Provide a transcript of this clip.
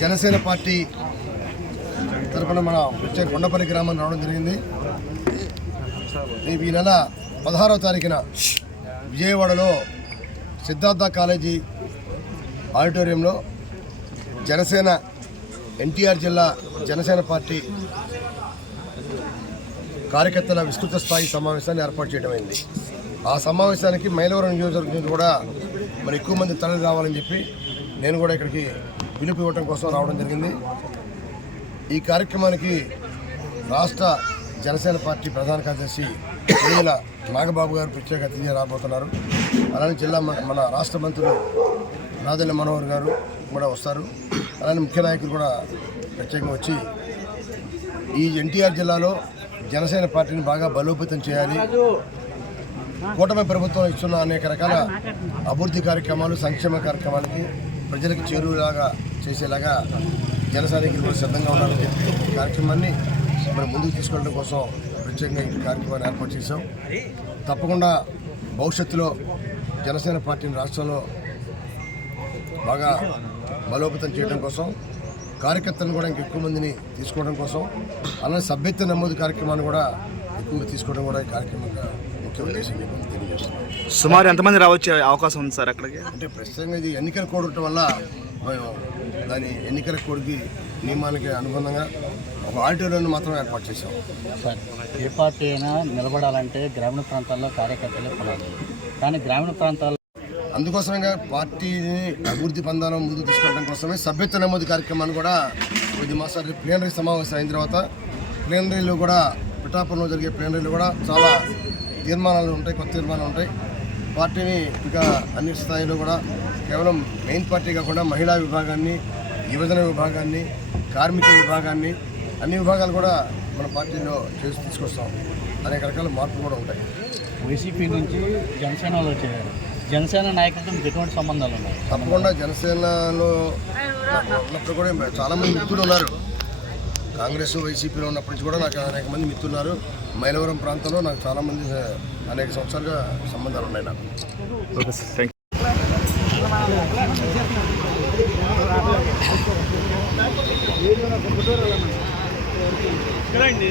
Janasena party తరఫున మన ప్రత్యేక కొండపల్లి గ్రామం రావడం జరిగింది. రేపు ఈ నెల పదహారవ తారీఖున విజయవాడలో సిద్ధార్థ కాలేజీ ఆడిటోరియంలో జనసేన ఎన్టీఆర్ జిల్లా జనసేన పార్టీ కార్యకర్తల విస్తృత స్థాయి సమావేశాన్ని ఏర్పాటు చేయడం అయింది. ఆ సమావేశానికి మైలవరం నియోజకవర్గం నుంచి కూడా మరి ఎక్కువ మంది తరలి రావాలని చెప్పి నేను కూడా ఇక్కడికి పిలుపు ఇవ్వడం కోసం రావడం జరిగింది. ఈ కార్యక్రమానికి రాష్ట్ర జనసేన పార్టీ ప్రధాన కార్యదర్శి ఎన్నిల నాగబాబు గారు ప్రత్యేక అతిథిగా రాబోతున్నారు. అలానే జిల్లా మన- మన రాష్ట్ర మంత్రులు నాదెల్ల మనోహర్ గారు కూడా వస్తారు. అలానే ముఖ్య నాయకులు కూడా ప్రత్యేకంగా వచ్చి ఈ ఎన్టీఆర్ జిల్లాలో జనసేన పార్టీని బాగా బలోపేతం చేయాలి. కూటమి ప్రభుత్వం ఇస్తున్న అనేక రకాల అభివృద్ధి కార్యక్రమాలు సంక్షేమ కార్యక్రమాలకి ప్రజలకు చేరువలాగా చేసేలాగా జన సైనికులు కూడా సిద్ధంగా ఉన్నారని చెప్పి ఈ కార్యక్రమాన్ని మనం ముందుకు తీసుకెళ్ళడం కోసం ప్రత్యేకంగా ఈ కార్యక్రమాన్ని ఏర్పాటు చేశాం. తప్పకుండా భవిష్యత్తులో జనసేన పార్టీని రాష్ట్రంలో బాగా బలోపేతం చేయడం కోసం కార్యకర్తలను కూడా ఇంకా ఎక్కువ మందిని తీసుకోవడం కోసం అలానే సభ్యత్వ నమోదు కార్యక్రమాన్ని కూడా ఎక్కువగా తీసుకోవడం కూడా ఈ కార్యక్రమం యొక్క ముఖ్య ఉద్దేశం తెలియజేస్తున్నాం సుమారు ఎంతమంది రావచ్చే అవకాశం ఉంది సార్ అక్కడికి? అంటే ప్రస్తుతంగా ఇది ఎన్నికల కోడ్ ఉండటం వల్ల మేము దాని ఎన్నికల కోడ్కి నియమానికి అనుగుణంగా ఒక ఆడిటోరియం మాత్రం ఏర్పాటు చేశాం. సార్ ఏ పార్టీ అయినా నిలబడాలంటే గ్రామీణ ప్రాంతాల్లో కార్యకర్తలే పునాది కానీ గ్రామీణ ప్రాంతాల్లో అందుకోసమే పార్టీని అభివృద్ధి పందాలను ముందుకు తీసుకోవడం కోసమే సభ్యత్వ నమోదు కార్యక్రమాన్ని కూడా కొద్ది మాసాలు ప్లేనరీ సమావేశం అయిన తర్వాత ప్లేనరీలో కూడా పిఠాపురంలో జరిగే ప్లేనరీలో కూడా చాలా తీర్మానాలు ఉంటాయి కొత్త తీర్మానాలు ఉంటాయి. పార్టీని ఇంకా అన్ని స్థాయిలో కూడా కేవలం మెయిన్ పార్టీ కాకుండా మహిళా విభాగాన్ని యువజన విభాగాన్ని కార్మిక విభాగాన్ని అన్ని విభాగాలు కూడా మన పార్టీలో చేసి తీసుకొస్తాం. అనేక రకాల మార్పులు కూడా ఉంటాయి. వైసీపీ నుంచి జనసేనలో జనసేన నాయకత్వం ఎటువంటి సంబంధాలు ఉన్నాయి? తప్పకుండా జనసేనలో ఉన్నప్పుడు కూడా చాలామంది మిత్రులు ఉన్నారు. కాంగ్రెస్ వైసీపీలో ఉన్నప్పటి నుంచి కూడా నాకు అనేక మంది మిత్రులు ఉన్నారు. మైలవరం ప్రాంతంలో నాకు చాలామంది అనేక సంవత్సరాలుగా సంబంధాలు ఉన్నాయి నాకు. రండి